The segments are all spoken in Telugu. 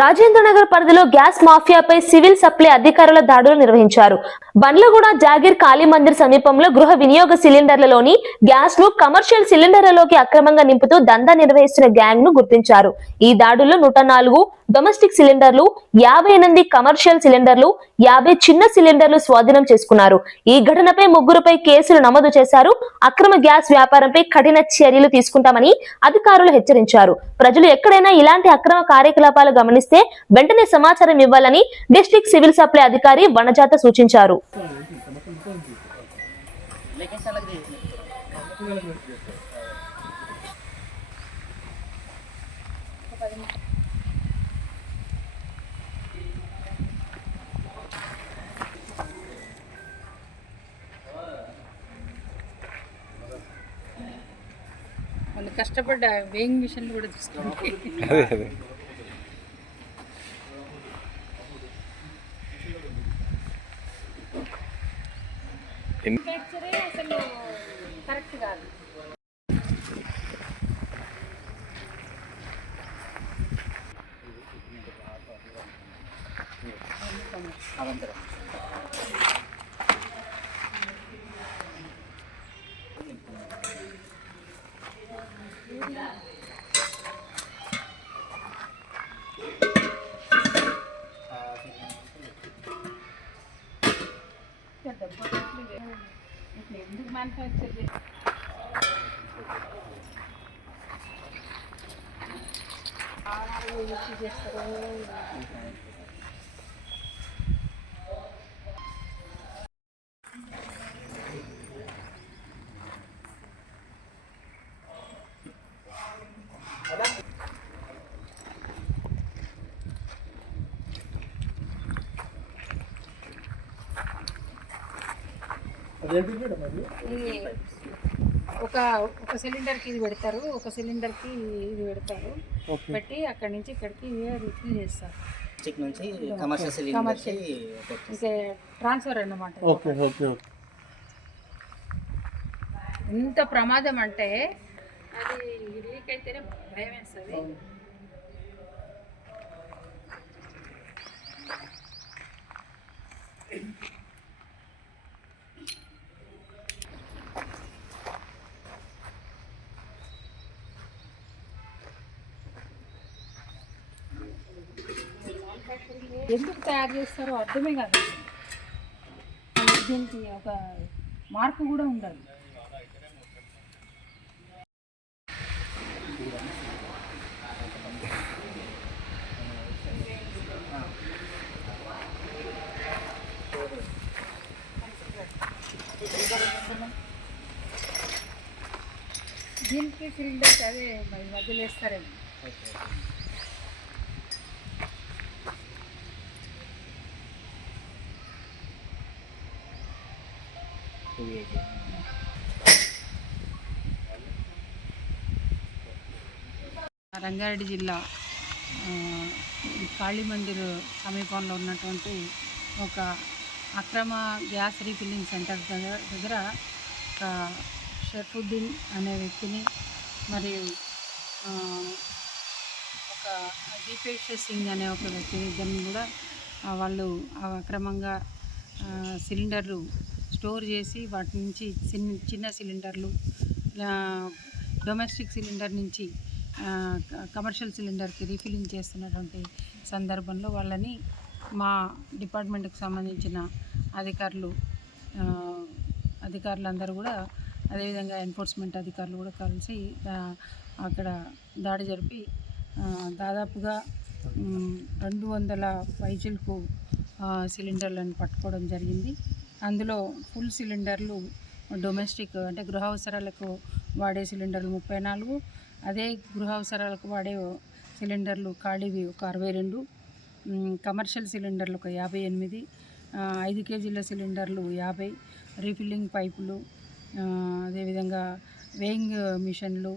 రాజేంద్రనగర్ పరిధిలో గ్యాస్ మాఫియాపై సివిల్ సప్లై అధికారుల దాడులు నిర్వహించారు. బండ్లగూడ జాగీర్ కాళీ మందిర్ సమీపంలో గృహ వినియోగ సిలిండర్లలోని గ్యాస్ ను కమర్షియల్ సిలిండర్లలోకి అక్రమంగా నింపుతూ దందా నిర్వహిస్తున్న గ్యాంగ్ ను గుర్తించారు. ఈ దాడుల్లో 104 డొమెస్టిక్ సిలిండర్లు, 58 కమర్షియల్ సిలిండర్లు, 50 చిన్న సిలిండర్లు స్వాధీనం చేసుకున్నారు. ఈ ఘటనపై ముగ్గురుపై కేసులు నమోదు చేశారు. అక్రమ గ్యాస్ వ్యాపారంపై కఠిన చర్యలు తీసుకుంటామని అధికారులు హెచ్చరించారు. ప్రజలు ఎక్కడైనా ఇలాంటి అక్రమ కార్యకలాపాలు గమనిస్తే వెంటనే సమాచారం ఇవ్వాలని డిస్ట్రిక్ట్ సివిల్ సప్లై అధికారి వనజాత సూచించారు. వాళ్ళు కష్టపడ్డ వేయింగ్ మిషన్లు కూడా తీసుకోండి. అసలు కరెక్ట్ కాదు. ఎందుకు మ్యానుఫ్యాక్చర్ చేస్తారు? ఒక సిలిండర్కి ఇది పెడతారు, ఒక సిలిండర్కి ఇది పెడతారు, పెట్టి అక్కడి నుంచి ఇక్కడికి రిఫిల్ చేస్తారు. కమర్షియల్ ఇంకా ట్రాన్స్ఫర్ అన్నమాట. ఎంత ప్రమాదం అంటే అది లీక్ అయితేనే భయం వేస్తుంది. ఎందుకు తయారు చేస్తారో అర్థమే కాదు. దీనికి ఒక మార్పు కూడా ఉండాలి. దీనికి సిలిండర్స్ అదే మధ్యలో వేస్తారేమో. రంగారెడ్డి జిల్లా కాళీ మందిర్ సమీపంలో ఉన్నటువంటి ఒక అక్రమ గ్యాస్ రీఫిల్లింగ్ సెంటర్ దగ్గర ఒక షర్ఫుద్దీన్ అనే వ్యక్తిని మరియు ఒక దీపేష్ సింగ్ అనే ఒక వ్యక్తిని ఇద్దరిని కూడా వాళ్ళు అక్రమంగా సిలిండర్లు స్టోర్ చేసి వాటి నుంచి చిన్న సిలిండర్లు, డొమెస్టిక్ సిలిండర్ నుంచి కమర్షియల్ సిలిండర్కి రీఫిల్లింగ్ చేస్తున్నటువంటి సందర్భంలో వాళ్ళని డిపార్ట్మెంట్కి సంబంధించిన అధికారులందరూ కూడా, అదేవిధంగా ఎన్ఫోర్స్మెంట్ అధికారులు కూడా కలిసి అక్కడ దాడి జరిపి దాదాపుగా 200 పైచిలకు సిలిండర్లను పట్టుకోవడం జరిగింది. అందులో ఫుల్ సిలిండర్లు డొమెస్టిక్ అంటే గృహ అవసరాలకు వాడే సిలిండర్లు 34, అదే గృహ అవసరాలకు వాడే సిలిండర్లు ఖాళీవి ఒక 62, కమర్షియల్ సిలిండర్లు ఒక 58, 5 కేజీల సిలిండర్లు 50, రీఫిల్లింగ్ పైపులు, అదేవిధంగా వేయింగ్ మిషన్లు,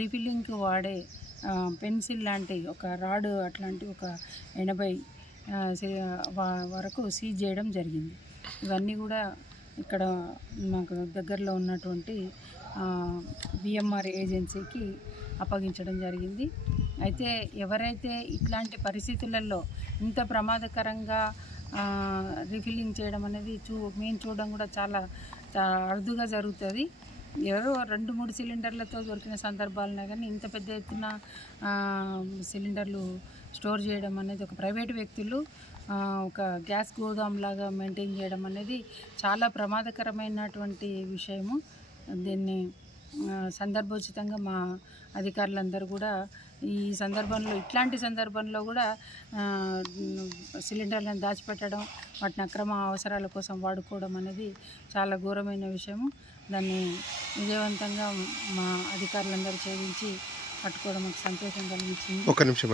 రీఫిల్లింగ్కి వాడే పెన్సిల్ లాంటి ఒక రాడ్ అట్లాంటి ఒక 80 వరకు సీజ్ చేయడం జరిగింది. ఇవన్నీ కూడా ఇక్కడ మాకు దగ్గరలో ఉన్నటువంటి బిఎంఆర్ ఏజెన్సీకి అప్పగించడం జరిగింది. అయితే ఎవరైతే ఇట్లాంటి పరిస్థితులలో ఇంత ప్రమాదకరంగా రీఫిల్లింగ్ చేయడం అనేది మేము చూడడం కూడా చాలా అరుదుగా జరుగుతుంది. ఎవరో 2-3 సిలిండర్లతో దొరికిన సందర్భాలున్నా కానీ ఇంత పెద్ద ఎత్తున సిలిండర్లు స్టోర్ చేయడం అనేది ఒక ప్రైవేటు వ్యక్తులు ఒక గ్యాస్ గోదాం లాగా మెయింటైన్ చేయడం అనేది చాలా ప్రమాదకరమైనటువంటి విషయము. దీన్ని సందర్భోచితంగా మా అధికారులందరూ కూడా ఈ సందర్భంలో ఇట్లాంటి సందర్భంలో కూడా సిలిండర్లను దాచిపెట్టడం, వాటిని అక్రమ అవసరాల కోసం వాడుకోవడం అనేది చాలా ఘోరమైన విషయము. దాన్ని విజయవంతంగా మా అధికారులందరూ ఛేదించి పట్టుకోవడం మాకు సంతోషం కలిగించింది. ఒక నిమిషం మేడం.